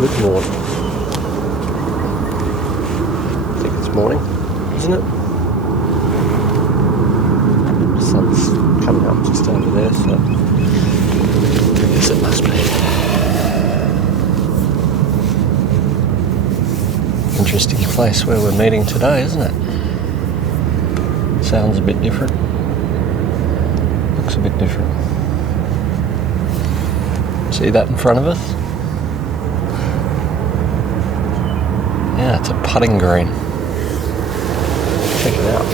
Good morning. I think it's morning, isn't it? The sun's coming up just over there, so I guess it must be. Interesting place where we're meeting today, isn't it? Sounds a bit different. Looks a bit different. See that in front of us? Yeah, it's a putting green. Check it out.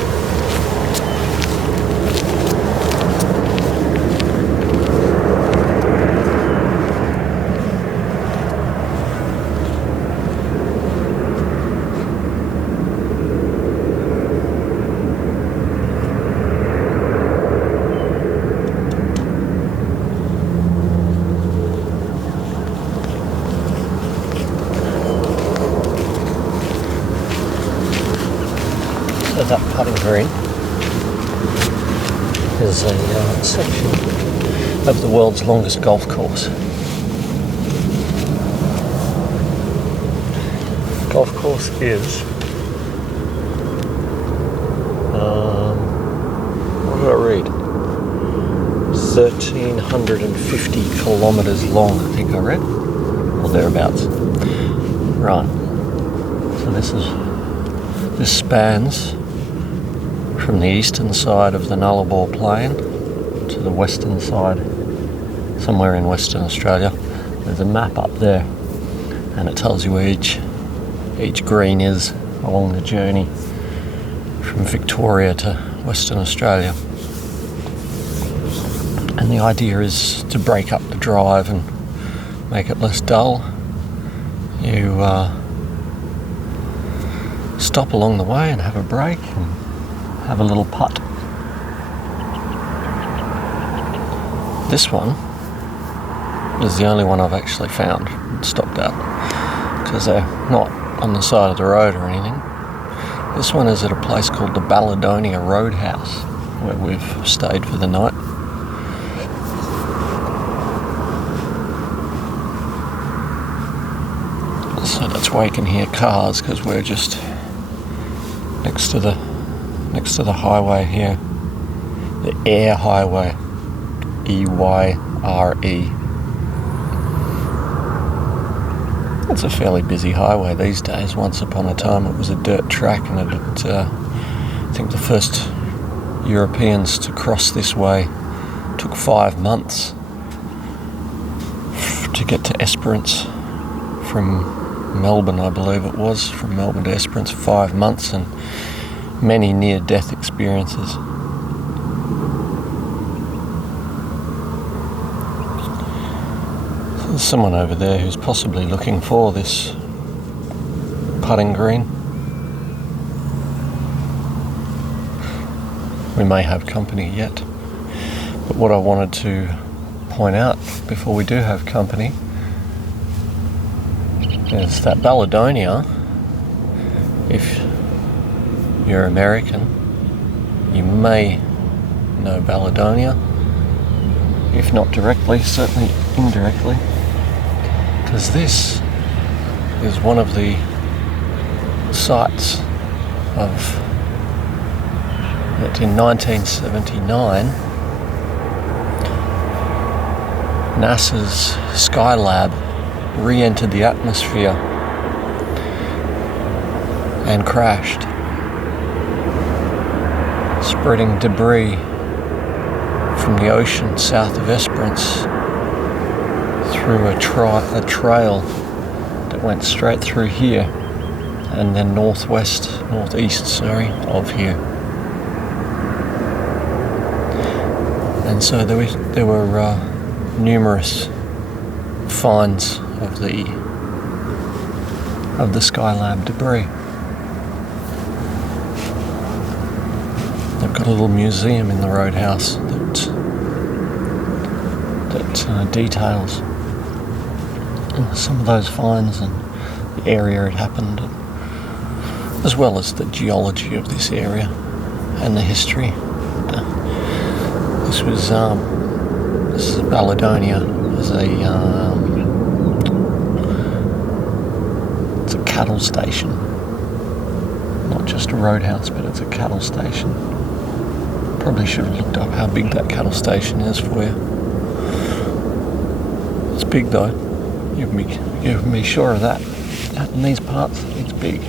So that putting green is a section of the world's longest golf course. Golf course is, what did I read? 1,350 kilometres long, I think I read, or thereabouts. Right. So this spans from the eastern side of the Nullarbor Plain to the western side, somewhere in Western Australia. There's a map up there, and it tells you where each green is along the journey from Victoria to Western Australia. And the idea is to break up the drive and make it less dull. You stop along the way and have a break and have a little putt. This one is the only one I've actually found and stopped at, because they're not on the side of the road or anything. This one is at a place called the Balladonia Roadhouse, where we've stayed for the night. So that's why you can hear cars, because we're just next to the highway here, the Air Highway, EYRE. It's a fairly busy highway these days. Once upon a time it was a dirt track, and I think the first Europeans to cross this way took 5 months to get to Esperance from Melbourne, I believe it was, from Melbourne to Esperance, 5 months, and many near-death experiences. So there's someone over there who's possibly looking for this putting green. We may have company yet, but what I wanted to point out before we do have company is that Balladonia, if you're American, you may know Balladonia, if not directly, certainly indirectly, because this is one of the sites that in 1979 NASA's Skylab re-entered the atmosphere and crashed, spreading debris from the ocean south of Esperance through a trail that went straight through here and then northeast of here. And so there were numerous finds of the Skylab debris. They've got a little museum in the Roadhouse that details some of those finds and the area it happened in, as well as the geology of this area and the history. This is Balladonia, as a cattle station. Not just a roadhouse, but it's a cattle station. Probably should have looked up how big that cattle station is for you. It's big though. You can be sure of that. Out in these parts, it's big.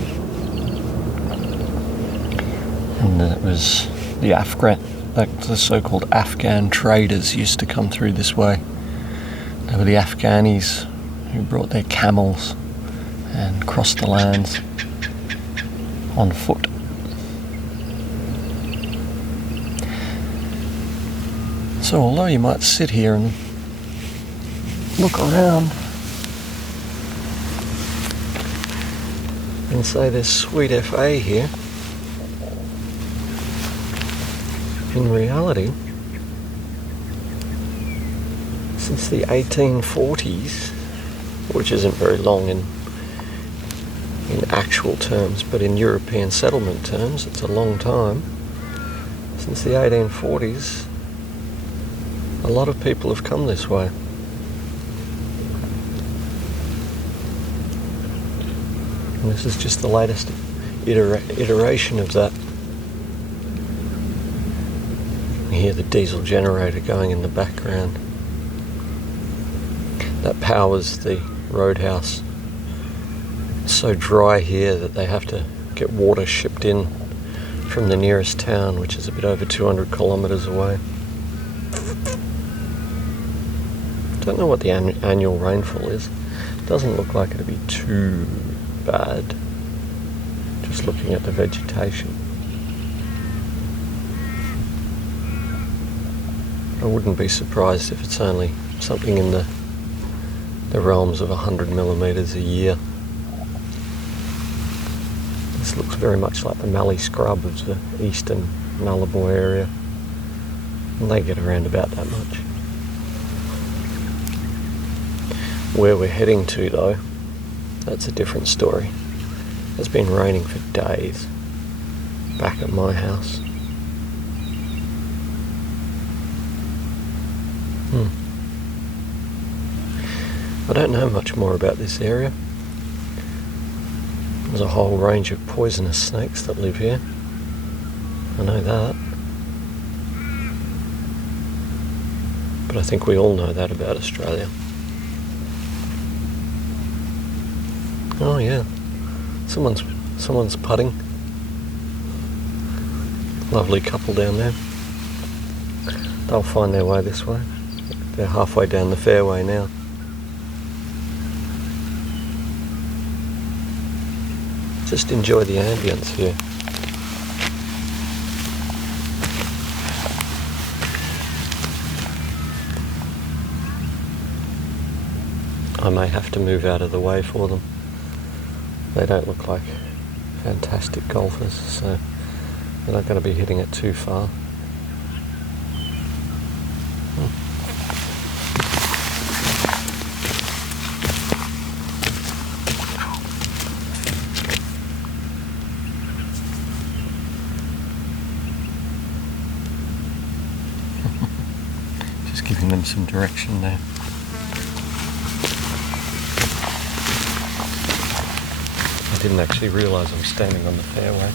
And it was the so-called Afghan traders used to come through this way. They were the Afghanis who brought their camels and crossed the lands on foot. So although you might sit here and look around and say there's sweet FA here, in reality, since the 1840s, which isn't very long in actual terms, but in European settlement terms, it's a long time. Since the 1840s, a lot of people have come this way. And this is just the latest iteration of that. You hear the diesel generator going in the background. That powers the roadhouse. It's so dry here that they have to get water shipped in from the nearest town, which is a bit over 200 kilometres away. Don't know what the annual rainfall is. Doesn't look like it'll be too bad. Just looking at the vegetation. I wouldn't be surprised if it's only something in the realms of 100 millimetres a year. This looks very much like the mallee scrub of the eastern Nullarbor area. And they get around about that much. Where we're heading to though, that's a different story. It's been raining for days back at my house. I don't know much more about this area. There's a whole range of poisonous snakes that live here. I know that. But I think we all know that about Australia. Oh yeah, someone's putting. Lovely couple down there. They'll find their way this way. They're halfway down the fairway now. Just enjoy the ambience here. I may have to move out of the way for them. They don't look like fantastic golfers, so they're not going to be hitting it too far. Just giving them some direction there. I didn't actually realise I'm standing on the fairway.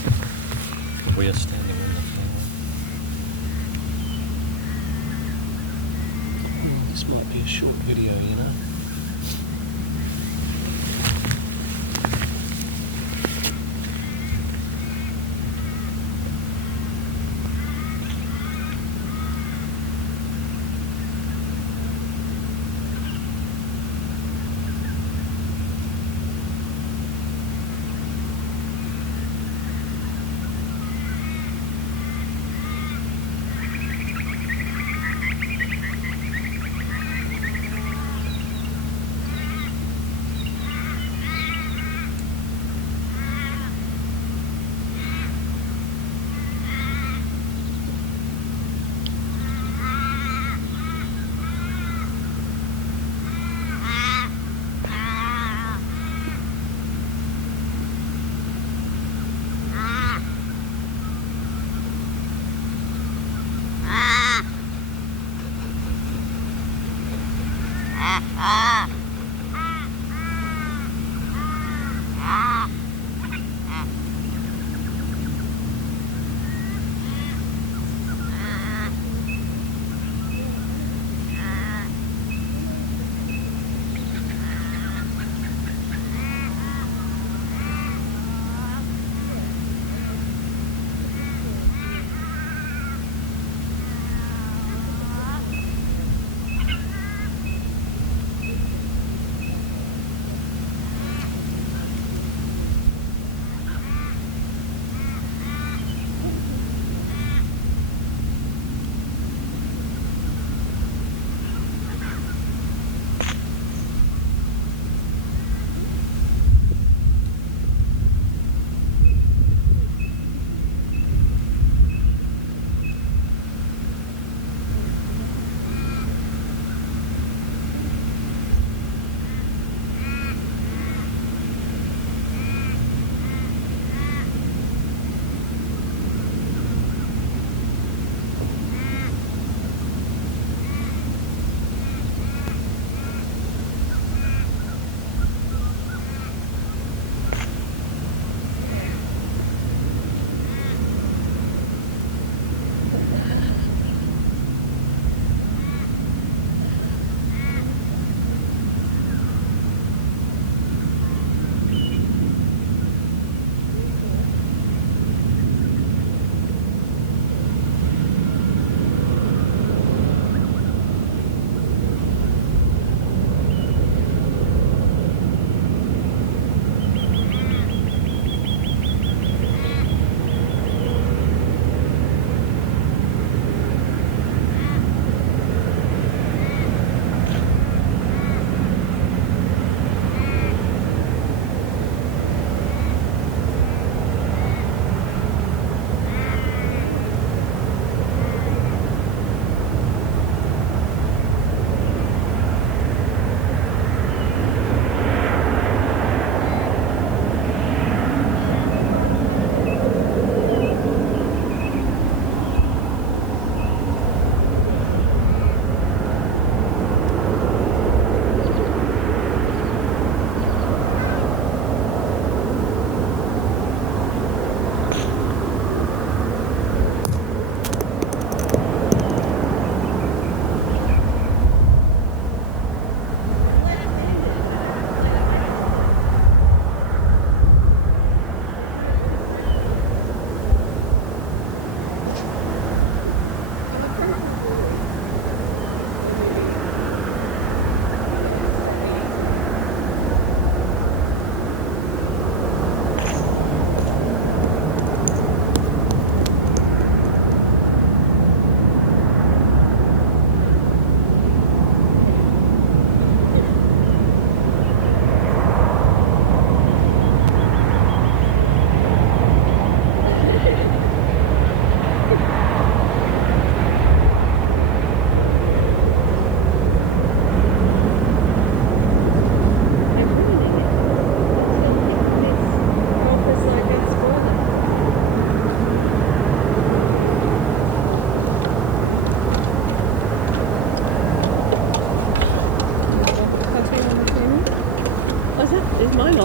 We are standing on the fairway. This might be a short video, you know.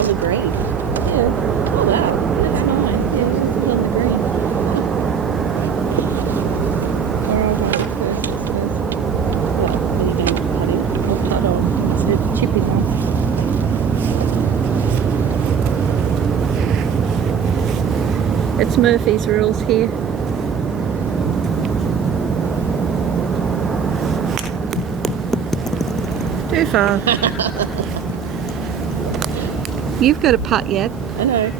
the green. Yeah. Oh, that. That's nice. Yeah, this is the green. Cut off. It's a chippy one. It's Murphy's rules here. Too far. You've got a putt yet. I know.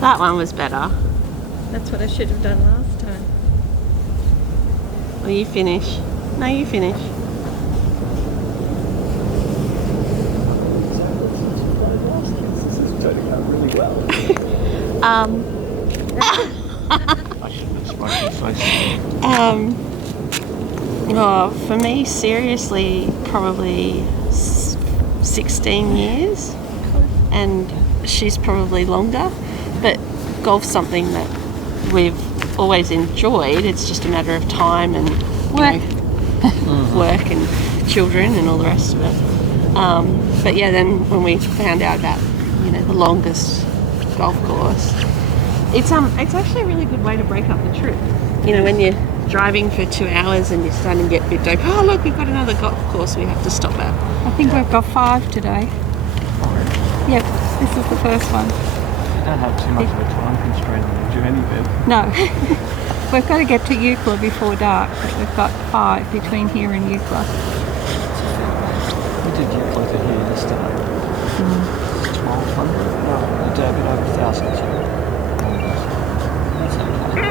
That one was better. That's what I should have done last time. Well, you finish. No, you finish. This is turning out really well. I shouldn't have smoked your face. Oh, for me, seriously, probably 16 years. And she's probably longer. But golf's something that we've always enjoyed. It's just a matter of time and Work. work and children and all the rest of it. But yeah, then when we found out about the longest golf course, it's actually a really good way to break up the trip. When you're driving for 2 hours and you're starting to get a bit dope. Oh look, we've got another golf course we have to stop at. I think we've got 5 today. Yep, this is the first one. You don't have too much of a time constraint on you, any bit. No. We've got to get to Eucla before dark, but we've got 5 between here and Eucla. We did get closer here yesterday. 1,200? No, a bit over 1,000 too. That's okay.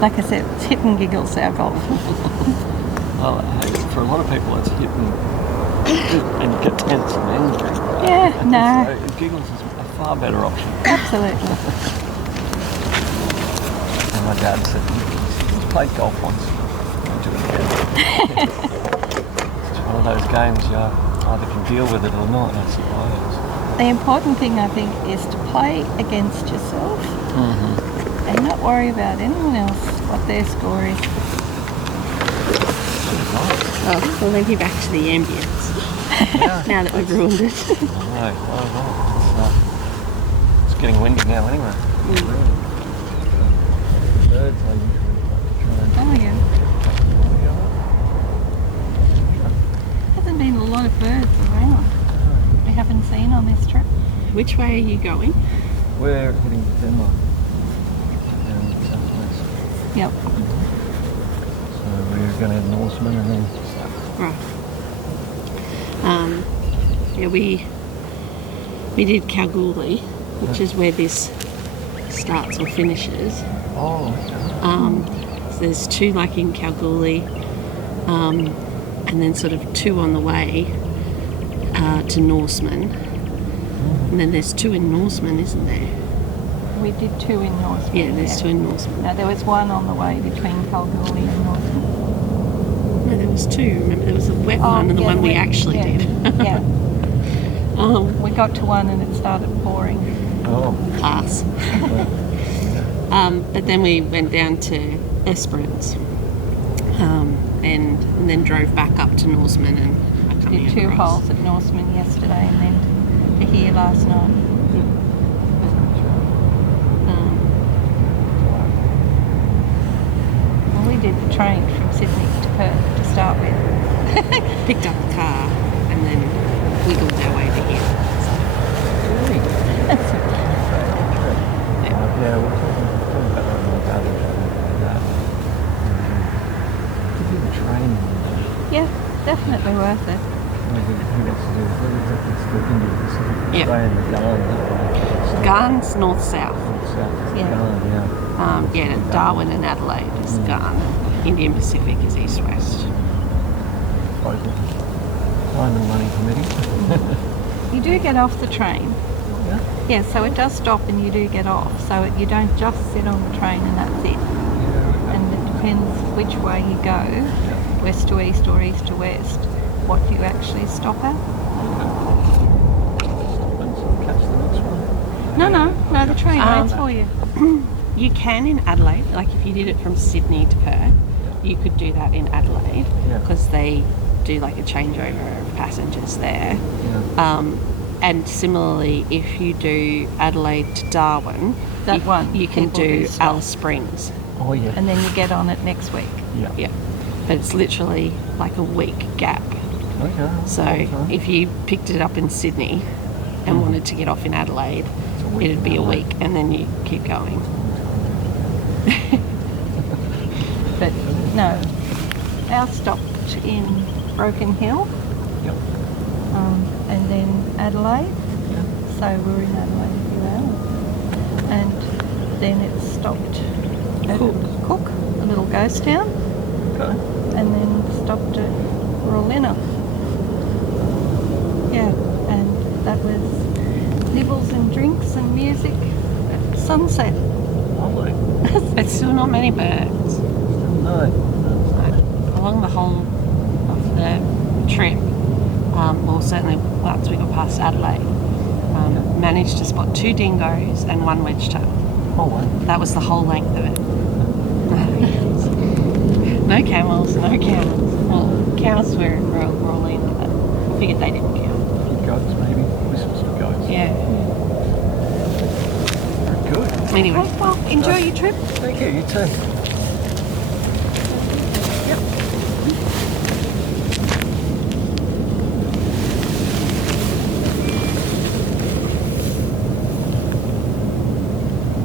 Like I said, it's hit and giggles, our golf. Well, hey, for a lot of people it's hit and you get tense and angry. Yeah, no. So giggles is a far better option. Absolutely. And my dad said, he's played golf once. Don't do it again. It's one of those games you either can deal with it or not, I suppose. The important thing, I think, is to play against yourself and not worry about anyone else, what their score is. Oh, well, then you're back to the ambience. Yeah. Now that we've ruined it. I know. It's getting windy now anyway. Birds I usually like to try and Oh, yeah. Hasn't been a lot of birds around. We haven't seen on this trip. Which way are you going? We're heading to Denmark and southwest. Yep. So we're going to head Norseman and then south. Right. Yeah, we did Kalgoorlie, which is where this starts or finishes. Oh, okay. So there's 2 like in Kalgoorlie, and then sort of 2 on the way to Norseman. And then there's 2 in Norseman, isn't there? We did 2 in Norseman. Yeah, there's 2 in Norseman. No, there was 1 on the way between Kalgoorlie and Norseman. No, there was 2. Remember, there was a wet one and the one we actually did. Yeah. We got to 1 and it started pouring. Oh. Class. But then we went down to Esperance and then drove back up to Norseman and are coming Did 2 across. holes at Norseman yesterday and then to here last night. Well, we did the train from Sydney to Perth to start with. Picked up the car and then wiggled our way to here. Yeah, we're talking about that on the other show. To do the train. Yeah, definitely worth it. Who gets to do the Indian Pacific? Yeah. Stay in the Darwin that way. Garn's north-south. South Yeah. Darwin, yeah. Yeah, Darwin and Adelaide is Garn. Indian Pacific is east-west. Local. Time and money committee. You do get off the train. Yeah. Yeah, so it does stop and you do get off. So you don't just sit on the train and that's it. Yeah. And it depends which way you go. west to east or east to west, what you actually stop at. Catch the next one. No, the train waits for you. You can in Adelaide, like if you did it from Sydney to Perth, you could do that in Adelaide Yeah. because they do like a changeover of passengers there. Yeah. And similarly, if you do Adelaide to Darwin, That one, you can people do stop. Alice Springs. Oh yeah. And then you get on it next week. Yeah. Yeah, but it's literally like a week gap. Okay. So Okay. if you picked it up in Sydney and wanted to get off in Adelaide, It's a week it'd be a in week, and then you keep going. But no, ours stopped in Broken Hill Yep. and then Adelaide. Yeah. So we were in Adelaide a few hours. And then it stopped at Cook, a little ghost town, Okay. and then stopped at Rawlinna. Yeah, and that was nibbles and drinks and music at sunset. Lovely. But still not many birds. No. Along the whole of the trip, well, certainly once we got past Adelaide, managed to spot 2 dingoes and 1 wedge-tail. Oh wow. That was the whole length of it. No camels, no cows. Well, cows were all in, but I figured they didn't count. Goats maybe. We saw some goats. Yeah. Very good. Anyway. Well, enjoy your trip. Thank you. You too.